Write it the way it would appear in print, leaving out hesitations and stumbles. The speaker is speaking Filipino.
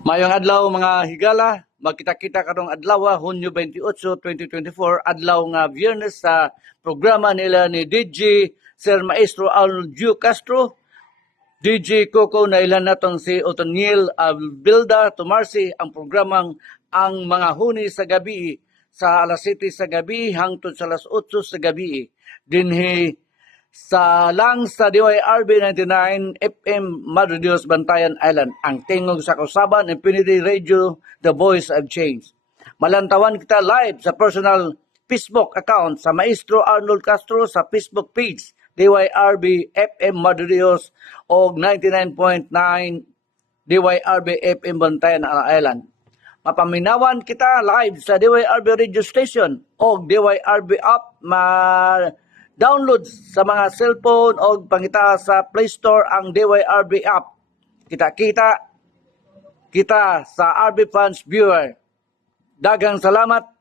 Mayong adlaw mga higala, magkita-kita karong adlaw Hunyo 28, 2024, adlaw nga Biyernes sa programa nila ni DJ Sir Maestro Arnold Gio Castro, DJ Coco na ilan natong si Otoniel Albilda Tumarsi ang programang ang mga huni sa gabi sa alas 7 sa gabi hangtod sa alas 8 sa gabi dinhi sa lang sa DYRB 99 FM Madre Dios Bantayan Island, ang tingog sa kausaban, Infinity Radio, The Voice of Change. Malantawan kita live sa personal Facebook account sa Maestro Arnold Castro sa Facebook page DYRB FM Madre Dios o 99.9 DYRB FM Bantayan Island. Mapaminawan kita live sa DYRB radio station o DYRB app download sa mga cellphone o pangita sa Play Store ang DYRB app. Kita sa RB Fans Viewer. Daghang salamat.